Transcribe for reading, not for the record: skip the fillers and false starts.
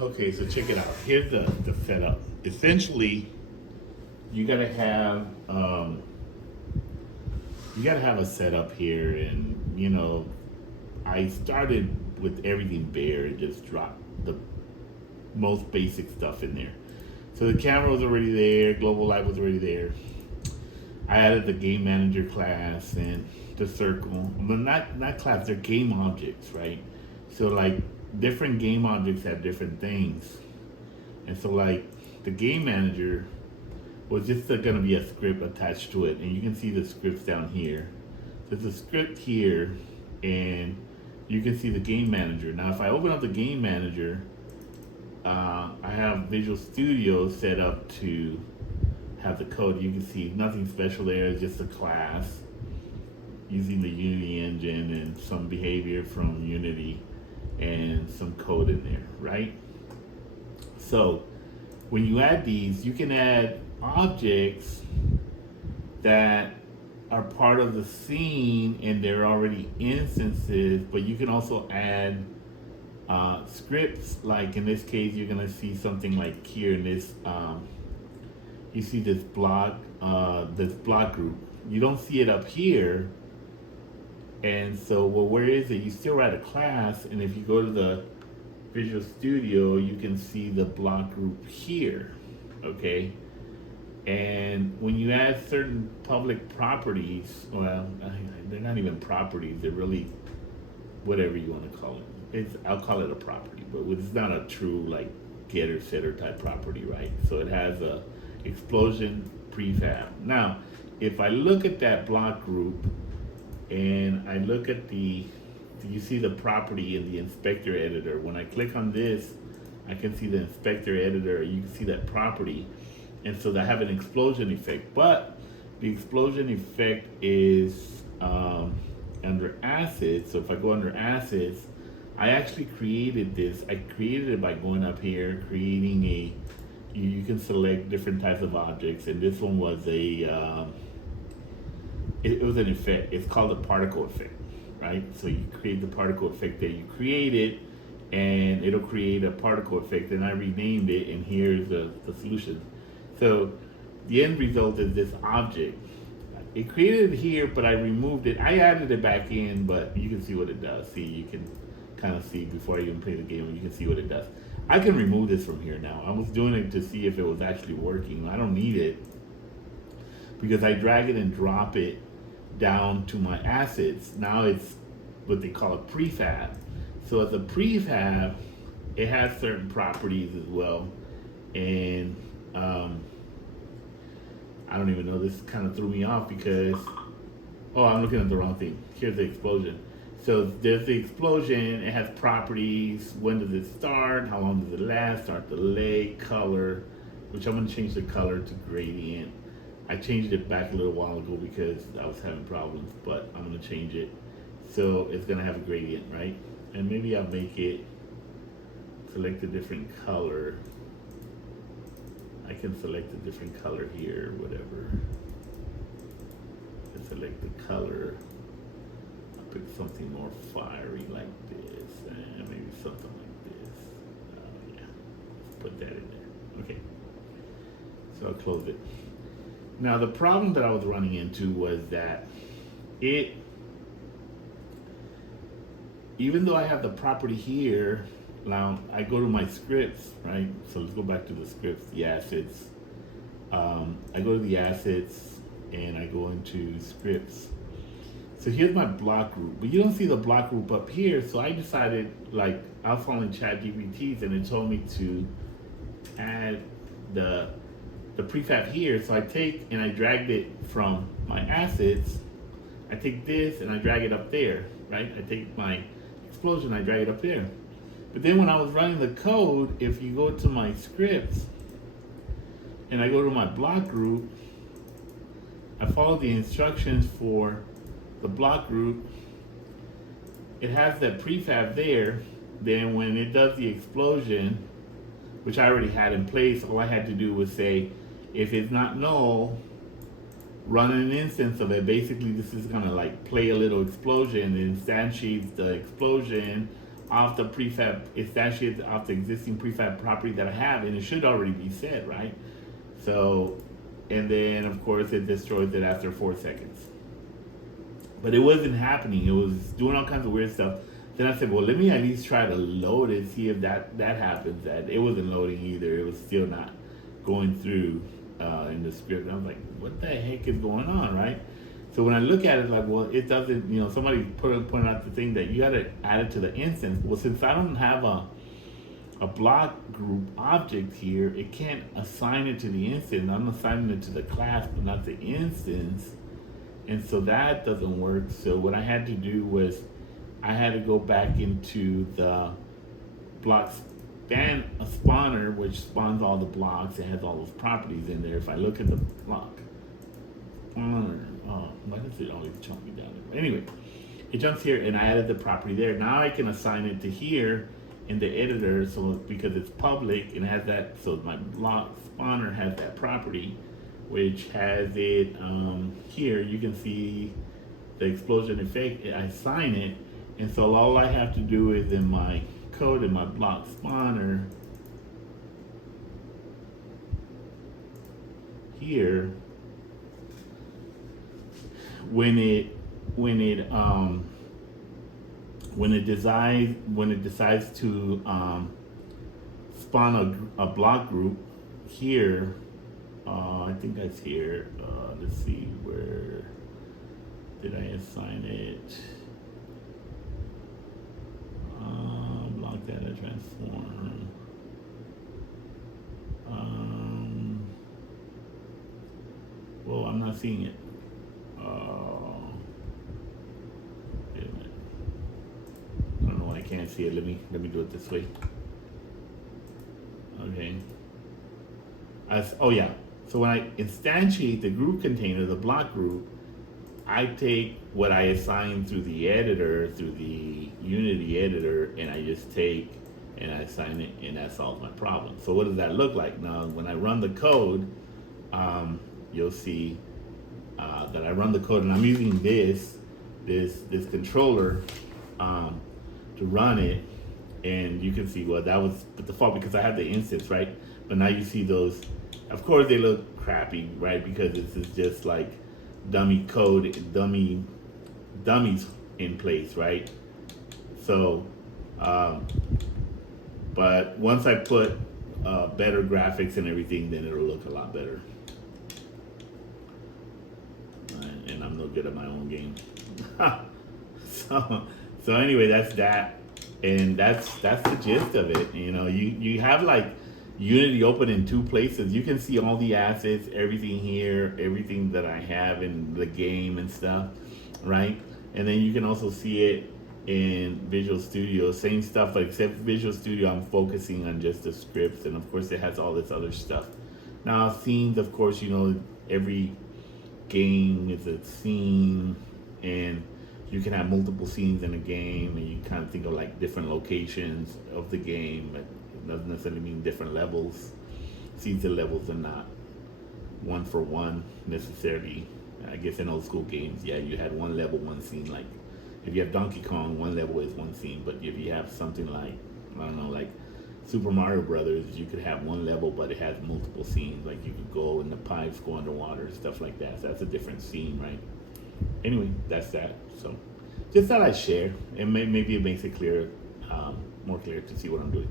Okay, so check it out. Here's the setup. Essentially, you gotta have you gotta have a setup here, and I started with everything bare and just dropped the most basic stuff in there. So the camera was already there, Global Light was already there. I added the game manager class and the circle, but not class. They're game objects, right? So like different game objects have different things, and so like the game manager was just going to be a script attached to it, and you can see the scripts down here. There's a script here, and you can see the game manager. Now, if I open up the game manager, I have Visual Studio set up to have the code. You can see nothing special there, it's just a class using the Unity engine and some behavior from Unity and some code in there, right? So when you add these, you can add objects that are part of the scene and they're already instances, but you can also add scripts. Like in this case, you're gonna see something like here in this, you see this block group. You don't see it up here, and so well, where is it? You still write a class, and if you go to the Visual Studio, you can see the block group here, okay? And when you add certain public properties, well, they're not even properties, they're really whatever you want to call it. I'll call it a property, but it's not a true like getter setter type property, right? So it has a explosion prefab. Now, if I look at that block group and I look at you see the property in the inspector editor. When I click on this, I can see the inspector editor. You can see that property. And so they have an explosion effect. But the explosion effect is under assets. So if I go under assets, I actually created this. I created it by going up here, creating you can select different types of objects. And this one was it was an effect. It's called a particle effect, right? So you create the particle effect that you created, and it'll create a particle effect. And I renamed it, and here's the solution. So the end result is this object. It created it here, but I removed it. I added it back in, but you can see what it does. See, you can kind of see before I even play the game, you can see what it does. I can remove this from here now. I was doing it to see if it was actually working. I don't need it because I drag it and drop it down to my assets. Now it's what they call a prefab. So as a prefab, it has certain properties as well. And I don't even know, this kind of threw me off because, oh, I'm looking at the wrong thing. Here's the explosion. So there's the explosion, it has properties, when does it start, how long does it last, start delay, color, which I'm gonna change the color to gradient. I changed it back a little while ago because I was having problems, but I'm gonna change it. So it's gonna have a gradient, right? And maybe I'll make it, select a different color. I can select a different color here, whatever. And select the color. I'll pick something more fiery like this, and maybe something like this. Yeah, let's put that in there. Okay. So I'll close it. Now the problem that I was running into was that even though I have the property here, now I go to my scripts, right? So let's go back to the scripts, the assets. I go to the assets and I go into scripts. So here's my block group, but you don't see the block group up here. So I decided, like, I was following ChatGPT and it told me to add the prefab here. So I take and I dragged it from my assets. I take this and I drag it up there, right? I take my explosion, I drag it up there. But then when I was running the code, if you go to my scripts and I go to my block group, I follow the instructions for the block group. It has that prefab there. Then when it does the explosion, which I already had in place, all I had to do was say, if it's not null, run an instance of it. Basically, this is gonna like play a little explosion and instantiates the explosion off the prefab, it's actually off the existing prefab property that I have, and it should already be set, right? So, and then of course it destroys it after 4 seconds. But it wasn't happening. It was doing all kinds of weird stuff. Then I said, well, let me at least try to load it, see if that happens. That it wasn't loading either. It was still not going through in the script. And I was like, what the heck is going on, right? So when I look at it, like, well, it doesn't. Somebody pointed out the thing that you got to add it to the instance. Well, since I don't have a block group object here, it can't assign it to the instance. I'm assigning it to the class, but not the instance. And so that doesn't work. So what I had to do was I had to go back into the block spawner, which spawns all the blocks. It has all those properties in there. If I look at the block spawner, why does it always jump me down there? Anyway, it jumps here, and I added the property there. Now I can assign it to here in the editor, so because it's public and it has that, so my block spawner has that property, which has it here. You can see the explosion effect. I assign it, and so all I have to do is in my code, in my block spawner here, when it decides to spawn a block group here. I think that's here. Let's see, where did I assign it? Block data transform. Well, I'm not seeing it. Wait a minute. I don't know why I can't see it. Let me do it this way. Okay. Oh yeah. So when I instantiate the group container, the block group, I take what I assign through the editor, through the Unity editor, and I just take and I assign it, and that solves my problem. So what does that look like? Now, when I run the code, you'll see that I run the code, and I'm using this controller to run it, and you can see, well, that was the default because I have the instance, right? But now you see those. Of course, they look crappy, right? Because this is just like dummy code, dummies in place, right? So, but once I put better graphics and everything, then it'll look a lot better. And I'm no good at my own game. So anyway, that's that, and that's the gist of it. You have like Unity open in two places. You can see all the assets, everything here, everything that I have in the game and stuff, right? And then you can also see it in Visual Studio. Same stuff, but except Visual Studio, I'm focusing on just the scripts, and of course it has all this other stuff. Now scenes, of course, every game is a scene, and you can have multiple scenes in a game, and you kind of think of like different locations of the game. It doesn't necessarily mean different levels. Scenes and levels are not one for one necessarily. I guess in old school games, yeah, you had one level, one scene. Like if you have Donkey Kong, one level is one scene. But if you have something like, I don't know, like Super Mario Brothers, you could have one level, but it has multiple scenes. Like you could go in the pipes, go underwater, stuff like that. So that's a different scene, right? Anyway, that's that. So just thought I'd share, and maybe it makes it clear, more clear to see what I'm doing.